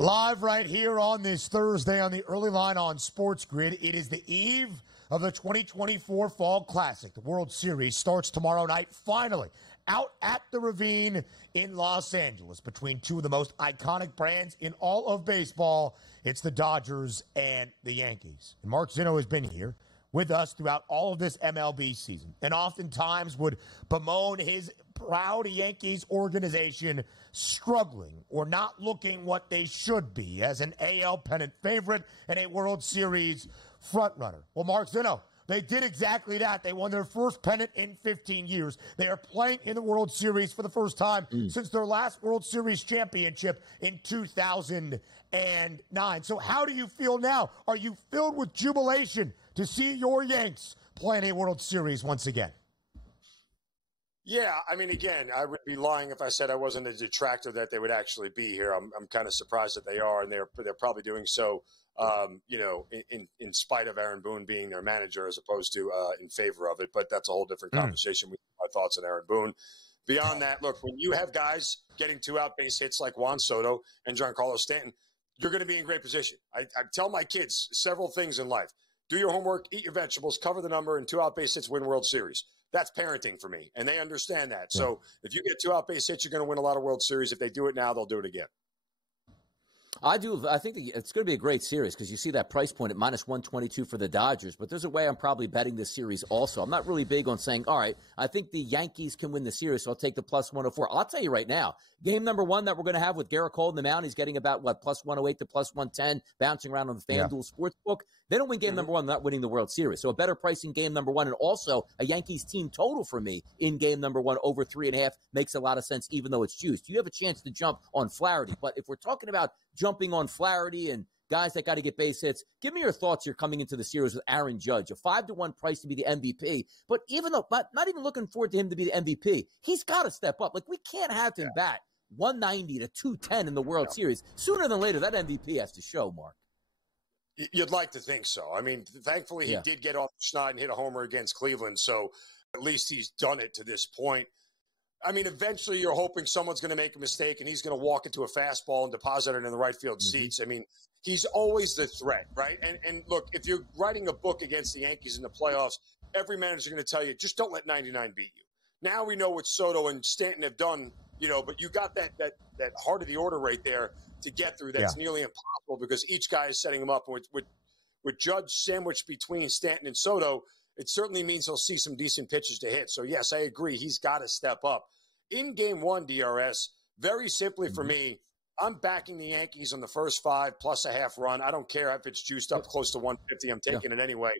Live right here on this Thursday on the early line on SportsGrid. It is the eve of the 2024 Fall Classic. The World Series starts tomorrow night, finally, out at the Ravine in Los Angeles between two of the most iconic brands in all of baseball. It's the Dodgers and the Yankees. And Mark Zinno has been here with us throughout all of this MLB season and oftentimes would bemoan his proud Yankees organization struggling or not looking what they should be as an AL pennant favorite and a World Series frontrunner. Well, Mark Zinno, they did exactly that. They won their first pennant in 15 years. They are playing in the World Series for the first time since their last World Series championship in 2009. So how do you feel now? Are you filled with jubilation to see your Yanks playing a World Series once again? Yeah, I mean, again, I would be lying if I said I wasn't a detractor that they would actually be here. I'm kind of surprised that they are, and they're probably doing so, in spite of Aaron Boone being their manager as opposed to in favor of it. But that's a whole different conversation. We have my thoughts on Aaron Boone. Beyond that, look, when you have guys getting 2 out base hits like Juan Soto and Giancarlo Stanton, you're going to be in great position. I tell my kids several things in life. Do your homework, eat your vegetables, cover the number, and 2 out base hits win World Series. That's parenting for me, and they understand that. So if you get 2 out base hits, you're going to win a lot of World Series. If they do it now, they'll do it again. I think it's going to be a great series because you see that price point at minus 122 for the Dodgers. But there's a way I'm probably betting this series also. I'm not really big on saying, all right, I think the Yankees can win the series, so I'll take the plus 104. I'll tell you right now, game number 1 that we're going to have with Gerrit Cole in the mound, he's getting about, plus 108 to plus 110, bouncing around on the FanDuel Sportsbook. They don't win game number 1, not winning the World Series. So a better price in game number 1, and also a Yankees team total for me in game number 1 over 3.5 makes a lot of sense, even though it's juiced. You have a chance to jump on Flaherty. But if we're talking about jumping on Flaherty and guys that got to get base hits, give me your thoughts here coming into the series with Aaron Judge, a 5-1 price to be the MVP. But even though, not even looking forward to him to be the MVP, he's got to step up. Like, we can't have him bat 190 to 210 in the World Series. Sooner than later, that MVP has to show, Mark. You'd like to think so. I mean, thankfully, he did get off the schneid and hit a homer against Cleveland, so at least he's done it to this point. I mean, eventually you're hoping someone's going to make a mistake and he's going to walk into a fastball and deposit it in the right field seats. I mean, he's always the threat, right? And look, if you're writing a book against the Yankees in the playoffs, every manager's going to tell you, just don't let 99 beat you. Now we know what Soto and Stanton have done, but you got that heart of the order right there to get through. That's nearly impossible because each guy is setting him up. With Judge sandwiched between Stanton and Soto, it certainly means he'll see some decent pitches to hit. So, yes, I agree. He's got to step up. In game 1, DRS, very simply for me, I'm backing the Yankees on the first 5 plus a half run. I don't care if it's juiced up close to 150. I'm taking it anyway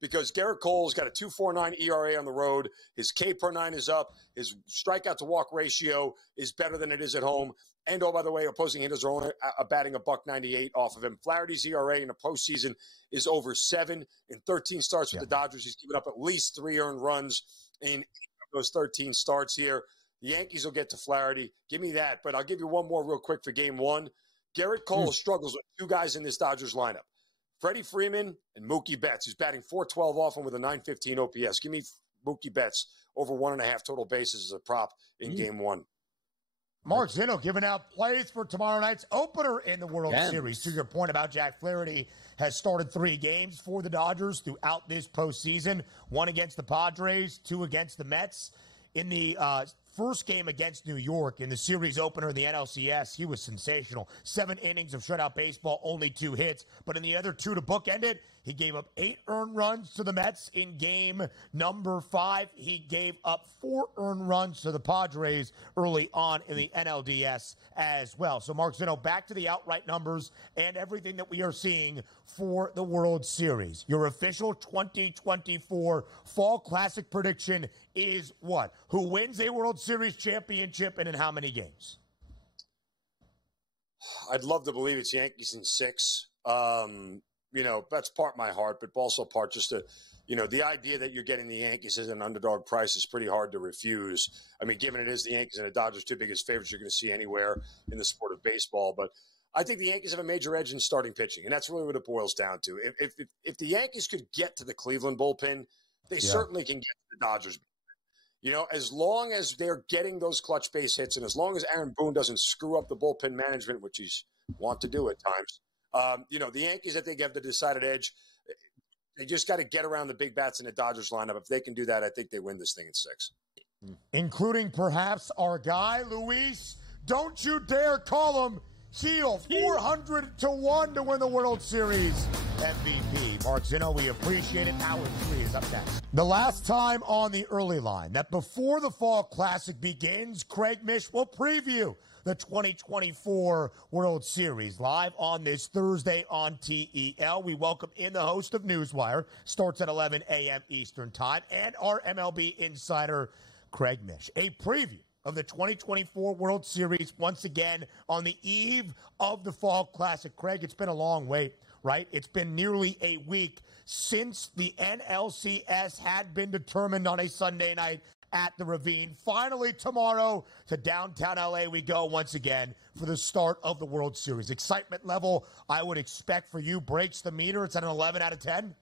because Gerrit Cole's got a 2.49 ERA on the road. His K per 9 is up. His strikeout to walk ratio is better than it is at home. And, oh, by the way, opposing hitters are only batting a $198 off of him. Flaherty's ERA in the postseason is over 7. In 13 starts with the Dodgers, he's given up at least 3 earned runs in those 13 starts here. The Yankees will get to Flaherty. Give me that. But I'll give you one more real quick for game 1. Gerrit Cole struggles with 2 guys in this Dodgers lineup, Freddie Freeman and Mookie Betts, who's batting .412 off him with a .915 OPS. Give me Mookie Betts over 1.5 total bases as a prop in game 1. Mark Zinno giving out plays for tomorrow night's opener in the World Series. To your point about Jack Flaherty, has started 3 games for the Dodgers throughout this postseason. 1 against the Padres, 2 against the Mets. In the first game against New York in the series opener in the NLCS, he was sensational. 7 innings of shutout baseball, only 2 hits. But in the other 2 to bookend it, he gave up 8 earned runs to the Mets. In game number 5, he gave up 4 earned runs to the Padres early on in the NLDS as well. So, Mark Zinno, back to the outright numbers and everything that we are seeing for the World Series. Your official 2024 Fall Classic prediction is what? Who wins a World Series championship and in how many games? I'd love to believe it's Yankees in 6. That's part my heart, but also part just to, the idea that you're getting the Yankees as an underdog price is pretty hard to refuse. I mean, given it is the Yankees and the Dodgers, 2 biggest favorites you're going to see anywhere in the sport of baseball. But I think the Yankees have a major edge in starting pitching, and that's really what it boils down to. If the Yankees could get to the Cleveland bullpen, they certainly can get to the Dodgers. As long as they're getting those clutch base hits and as long as Aaron Boone doesn't screw up the bullpen management, which he's want to do at times. The Yankees, I think, have the decided edge. They just got to get around the big bats in the Dodgers lineup. If they can do that, I think they win this thing in 6. Including perhaps our guy, Luis. Don't you dare call him heel. 400 to 1 to win the World Series MVP. Mark Zinno, we appreciate it. Hour 3 is up next. The last time on the early line that before the Fall Classic begins, Craig Mish will preview the 2024 World Series live on this Thursday on TEL. We welcome in the host of Newswire, starts at 11 a.m. Eastern Time, and our MLB insider, Craig Mish. A preview of the 2024 World Series once again on the eve of the Fall Classic. Craig, it's been a long wait, right? It's been nearly a week since the NLCS had been determined on a Sunday night at the Ravine. Finally, tomorrow to downtown LA we go once again for the start of the World Series. Excitement level, I would expect for you, breaks the meter. It's at an 11 out of 10.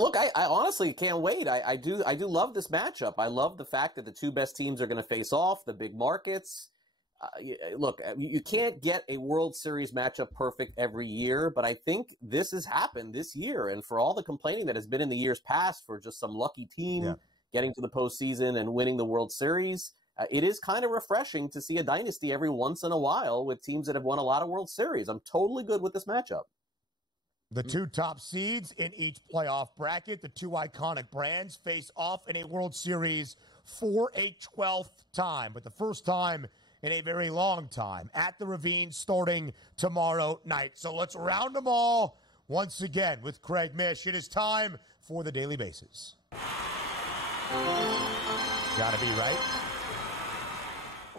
Look, I honestly can't wait. I do love this matchup. I love the fact that the two best teams are going to face off, the big markets. Look, you can't get a World Series matchup perfect every year, but I think this has happened this year. And for all the complaining that has been in the years past for just some lucky team getting to the postseason and winning the World Series, it is kind of refreshing to see a dynasty every once in a while with teams that have won a lot of World Series. I'm totally good with this matchup. The two top seeds in each playoff bracket, the two iconic brands, face off in a World Series for a 12th time, but the first time in a very long time at the Ravine starting tomorrow night. So let's round them all once again with Craig Mish. It is time for the Daily Bases. Gotta be right.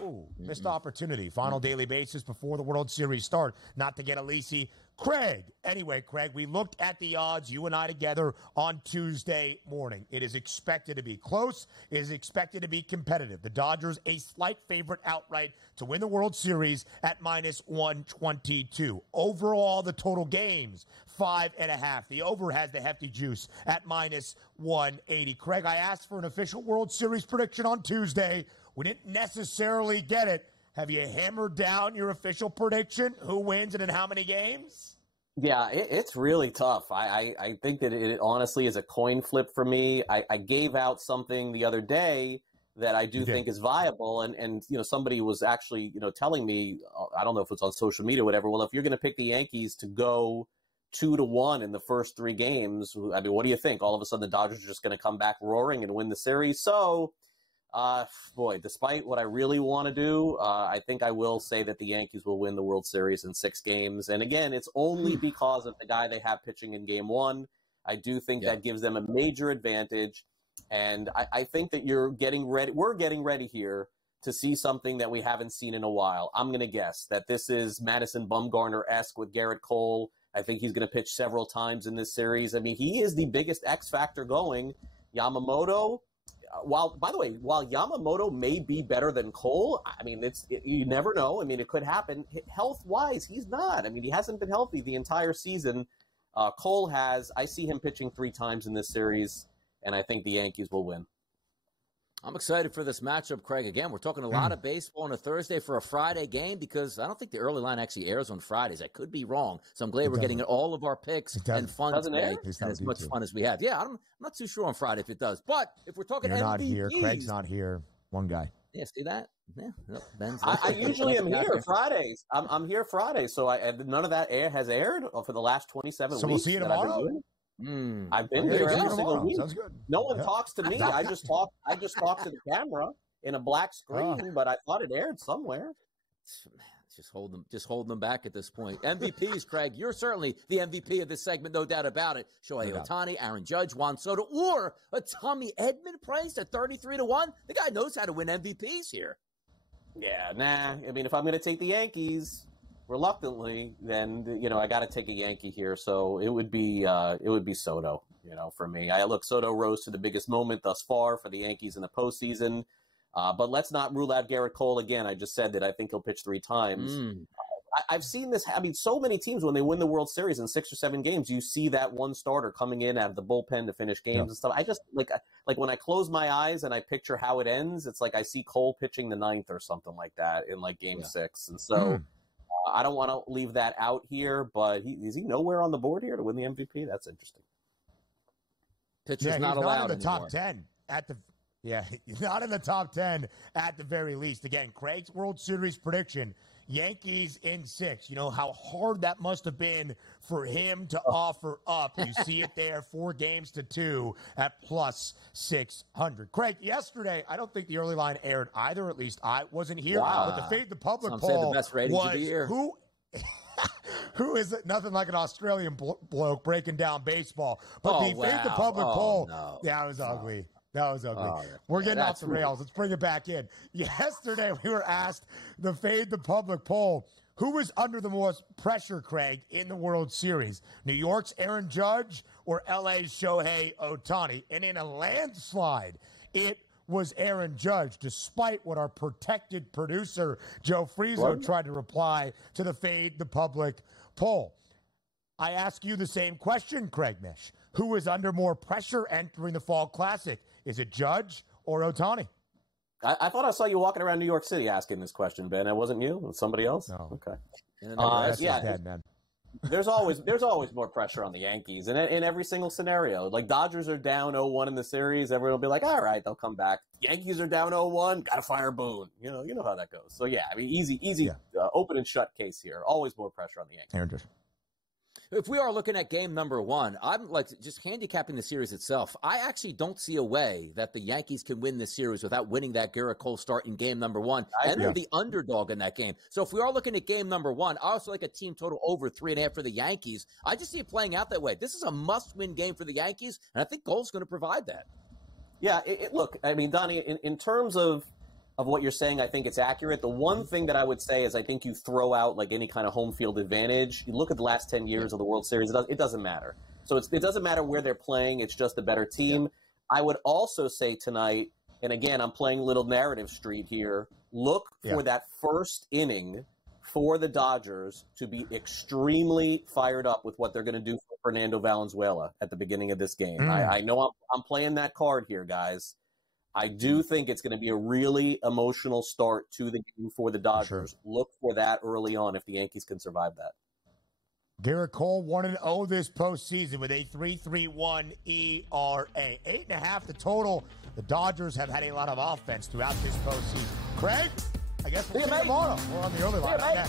Oh, missed opportunity. Final Daily Basis before the World Series start. Not to get Alisi. Craig. Anyway, Craig, we looked at the odds, you and I together, on Tuesday morning. It is expected to be close. It is expected to be competitive. The Dodgers, a slight favorite outright to win the World Series at minus 122. Overall, the total games, 5.5. The over has the hefty juice at minus 180. Craig, I asked for an official World Series prediction on Tuesday. We didn't necessarily get it. Have you hammered down your official prediction? Who wins and in how many games? Yeah, it's really tough. I think that it honestly is a coin flip for me. I gave out something the other day that I do think is viable. And somebody was actually, telling me, I don't know if it's on social media or whatever, well, if you're going to pick the Yankees to go 2-1 in the first 3 games, I mean, what do you think? All of a sudden the Dodgers are just going to come back roaring and win the series. So, despite what I really want to do, I think I will say that the Yankees will win the World Series in 6 games. And again, it's only because of the guy they have pitching in game 1. I do think that gives them a major advantage. And I think that we're getting ready here to see something that we haven't seen in a while. I'm going to guess that this is Madison Bumgarner-esque with Gerrit Cole. I think he's going to pitch several times in this series. I mean, he is the biggest X factor going. Yamamoto, while Yamamoto may be better than Cole, I mean, you never know. I mean, it could happen. Health-wise, he's not. I mean, he hasn't been healthy the entire season. Cole has. I see him pitching 3 times in this series, and I think the Yankees will win. I'm excited for this matchup, Craig. Again, we're talking a lot of baseball on a Thursday for a Friday game because I don't think the early line actually airs on Fridays. I could be wrong. So I'm glad we're getting all of our picks and fun today and as much fun as we have. Yeah, I'm not too sure on Friday if it does. But if we're talking You're MVPs, not here. Craig's not here. One guy. Yeah, see that? Yeah, no, Ben's I usually am here Fridays. I'm here Fridays, so none of that has aired for the last 27 weeks. So we'll see you tomorrow? I've been here every single week. Sounds good. No one talks to me. I just talk to the camera in a black screen, but I thought it aired somewhere. Just holding them back at this point. MVPs, Craig, you're certainly the MVP of this segment, no doubt about it. Shohei Ohtani, Aaron Judge, Juan Soto, or a Tommy Edman priced at 33-1. The guy knows how to win MVPs here. Yeah, nah. I mean, if I'm going to take the Yankees reluctantly, then I got to take a Yankee here. So it would be Soto. For me, Soto rose to the biggest moment thus far for the Yankees in the postseason. But let's not rule out Gerrit Cole again. I just said that I think he'll pitch 3 times. I've seen this. I mean, so many teams, when they win the World Series in 6 or 7 games, you see that one starter coming in out of the bullpen to finish games and stuff. I just like when I close my eyes and I picture how it ends, it's like I see Cole pitching the 9th or something like that in like game 6. And so I don't want to leave that out here, but is he nowhere on the board here to win the MVP? That's interesting. Pitcher's not allowed in the anymore. top 10 he's not in the top 10 at the very least. Again, Craig's World Series prediction, Yankees in 6. You know how hard that must have been for him to offer up. You see it there, 4-2 at plus 600. Craig, yesterday, I don't think the early line aired either. At least I wasn't here. Wow. But the Fade the Public Some poll say the best ratings of the year. Who is it? Nothing like an Australian bloke breaking down baseball. But Fade the Public poll. No. Yeah, it was ugly. That was ugly. Oh, We're getting off the rails. Let's bring it back in. Yesterday, we were asked the Fade the Public poll. Who was under the most pressure, Craig, in the World Series? New York's Aaron Judge or LA's Shohei Ohtani? And in a landslide, it was Aaron Judge, despite what our protected producer, Joe Frizo, tried to reply to the Fade the Public poll. I ask you the same question, Craig Mish. Who is under more pressure entering the Fall Classic? Is it Judge or Ohtani? I thought I saw you walking around New York City asking this question, Ben. It wasn't you? It was somebody else? No. Okay. Dead, man. There's always more pressure on the Yankees in every single scenario. Like, Dodgers are down 0-1 in the series. Everyone will be like, all right, they'll come back. Yankees are down 0-1. Got to fire Boone. You know how that goes. So, yeah, I mean, easy, open and shut case here. Always more pressure on the Yankees. Aaron Judge. If we are looking at game number 1, I'm like just handicapping the series itself. I actually don't see a way that the Yankees can win this series without winning that Gerrit Cole start in game number 1. And they're the underdog in that game. So if we are looking at game number 1, I also like a team total over 3.5 for the Yankees. I just see it playing out that way. This is a must-win game for the Yankees, and I think Cole's going to provide that. Yeah, look, I mean, Donnie, in terms of what you're saying, I think it's accurate. The one thing that I would say is I think you throw out like any kind of home field advantage. You look at the last 10 years of the World Series, it doesn't matter. So it doesn't matter where they're playing. It's just a better team. Yeah. I would also say tonight, and again, I'm playing little narrative street here, look for that first inning for the Dodgers to be extremely fired up with what they're going to do for Fernando Valenzuela at the beginning of this game. I know I'm playing that card here, guys. I do think it's going to be a really emotional start to the game for the Dodgers. Sure. Look for that early on if the Yankees can survive that. Gerrit Cole 1-0 this postseason with a 3.31 ERA. 8.5 the total. The Dodgers have had a lot of offense throughout this postseason. Craig, I guess we'll see you tomorrow. We're on the early line.